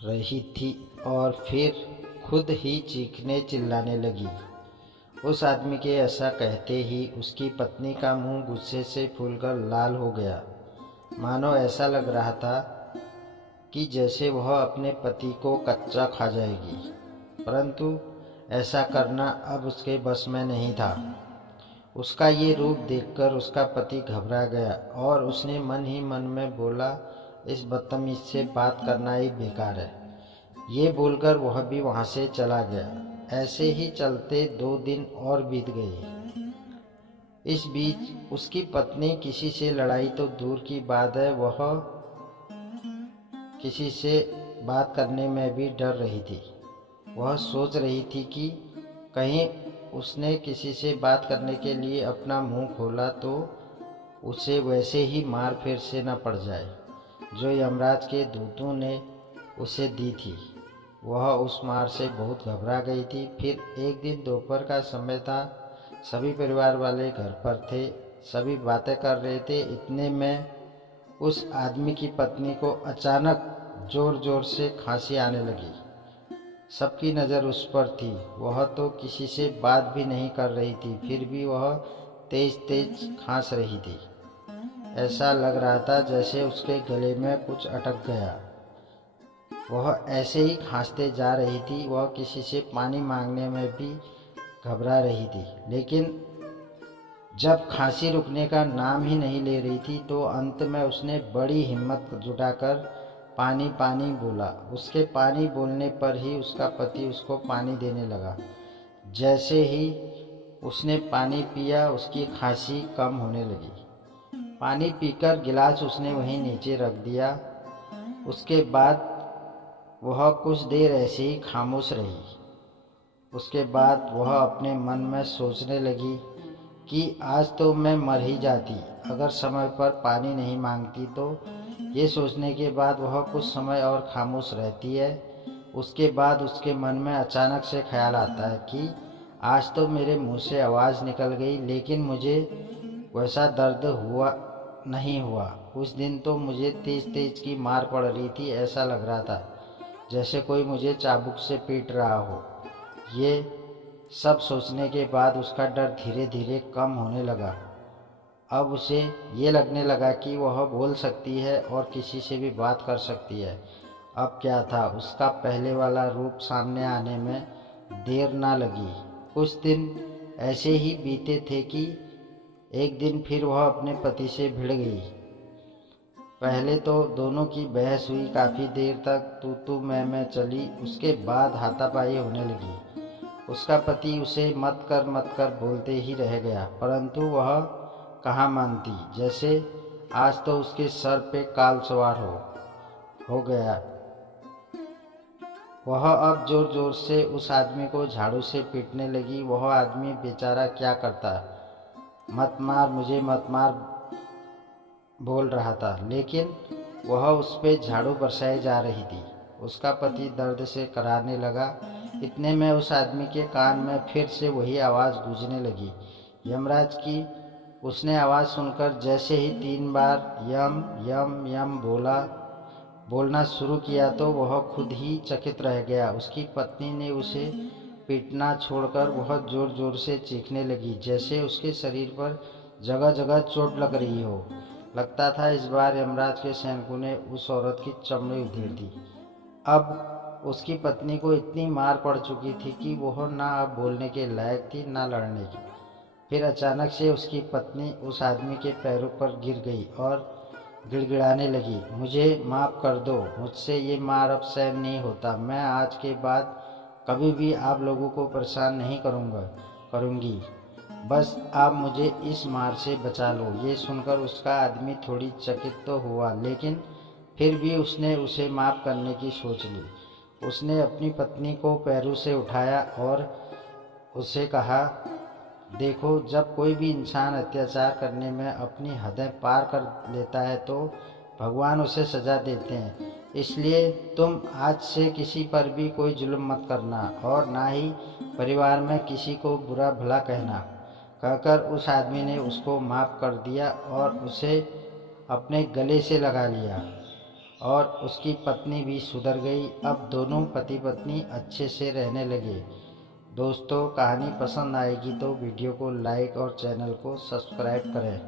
रही थी और फिर खुद ही चीखने चिल्लाने लगी। उस आदमी के ऐसा कहते ही उसकी पत्नी का मुंह गुस्से से फूलकर लाल हो गया, मानो ऐसा लग रहा था कि जैसे वह अपने पति को कच्चा खा जाएगी। परंतु ऐसा करना अब उसके बस में नहीं था। उसका ये रूप देखकर उसका पति घबरा गया और उसने मन ही मन में बोला, इस बदतमीज से बात करना ही बेकार है। ये बोलकर वह भी वहाँ से चला गया। ऐसे ही चलते 2 दिन और बीत गए। इस बीच उसकी पत्नी किसी से लड़ाई तो दूर की बात है, वह किसी से बात करने में भी डर रही थी। वह सोच रही थी कि कहीं उसने किसी से बात करने के लिए अपना मुंह खोला तो उसे वैसे ही मार फिर से न पड़ जाए जो यमराज के दूतों ने उसे दी थी। वह उस मार से बहुत घबरा गई थी। फिर एक दिन दोपहर का समय था। सभी परिवार वाले घर पर थे, सभी बातें कर रहे थे। इतने में उस आदमी की पत्नी को अचानक जोर जोर से खांसी आने लगी। सबकी नज़र उस पर थी। वह तो किसी से बात भी नहीं कर रही थी, फिर भी वह तेज तेज खांस रही थी। ऐसा लग रहा था जैसे उसके गले में कुछ अटक गया। वह ऐसे ही खांसते जा रही थी। वह किसी से पानी मांगने में भी घबरा रही थी, लेकिन जब खांसी रुकने का नाम ही नहीं ले रही थी तो अंत में उसने बड़ी हिम्मत जुटाकर पानी पानी बोला। उसके पानी बोलने पर ही उसका पति उसको पानी देने लगा। जैसे ही उसने पानी पिया उसकी खांसी कम होने लगी। पानी पीकर गिलास उसने वहीं नीचे रख दिया। उसके बाद वह कुछ देर ऐसे ही खामोश रही। उसके बाद वह अपने मन में सोचने लगी कि आज तो मैं मर ही जाती अगर समय पर पानी नहीं मांगती। तो ये सोचने के बाद वह कुछ समय और खामोश रहती है। उसके बाद उसके मन में अचानक से ख्याल आता है कि आज तो मेरे मुंह से आवाज़ निकल गई, लेकिन मुझे वैसा दर्द हुआ नहीं हुआ। उस दिन तो मुझे तेज तेज की मार पड़ रही थी। ऐसा लग रहा था जैसे कोई मुझे चाबुक से पीट रहा हो। ये सब सोचने के बाद उसका डर धीरे धीरे कम होने लगा। अब उसे ये लगने लगा कि वह बोल सकती है और किसी से भी बात कर सकती है। अब क्या था, उसका पहले वाला रूप सामने आने में देर ना लगी। कुछ दिन ऐसे ही बीते थे कि एक दिन फिर वह अपने पति से भिड़ गई। पहले तो दोनों की बहस हुई, काफ़ी देर तक तू मैं चली। उसके बाद हाथापाई होने लगी। उसका पति उसे मत कर बोलते ही रह गया, परंतु वह कहाँ मानती। जैसे आज तो उसके सर पे काल सवार हो गया। वह अब जोर जोर से उस आदमी को झाड़ू से पीटने लगी। वह आदमी बेचारा क्या करता, मत मार मुझे मत मार बोल रहा था, लेकिन वह उस पे झाड़ू बरसाई जा रही थी। उसका पति दर्द से कराहने लगा। इतने में उस आदमी के कान में फिर से वही आवाज़ गूंजने लगी, यमराज की। उसने आवाज़ सुनकर जैसे ही 3 बार यम यम यम बोलना शुरू किया तो वह खुद ही चकित रह गया। उसकी पत्नी ने उसे पीटना छोड़कर बहुत ज़ोर ज़ोर से चीखने लगी, जैसे उसके शरीर पर जगह जगह चोट लग रही हो। लगता था इस बार यमराज के सैनिकों ने उस औरत की चमड़ी उधेड़ दी। अब उसकी पत्नी को इतनी मार पड़ चुकी थी कि वह ना अब बोलने के लायक थी ना लड़ने की। फिर अचानक से उसकी पत्नी उस आदमी के पैरों पर गिर गई और गिड़गिड़ाने लगी, मुझे माफ़ कर दो, मुझसे ये मार अब सहन नहीं होता। मैं आज के बाद कभी भी आप लोगों को परेशान नहीं करूँगी। बस आप मुझे इस मार से बचा लो। ये सुनकर उसका आदमी थोड़ी चकित तो हुआ, लेकिन फिर भी उसने उसे माफ़ करने की सोच ली। उसने अपनी पत्नी को पैरों से उठाया और उसे कहा, देखो, जब कोई भी इंसान अत्याचार करने में अपनी हदें पार कर लेता है तो भगवान उसे सज़ा देते हैं। इसलिए तुम आज से किसी पर भी कोई जुल्म मत करना और ना ही परिवार में किसी को बुरा भला कहना। कहकर उस आदमी ने उसको माफ़ कर दिया और उसे अपने गले से लगा लिया। और उसकी पत्नी भी सुधर गई। अब दोनों पति पत्नी अच्छे से रहने लगे। दोस्तों, कहानी पसंद आएगी तो वीडियो को लाइक और चैनल को सब्सक्राइब करें।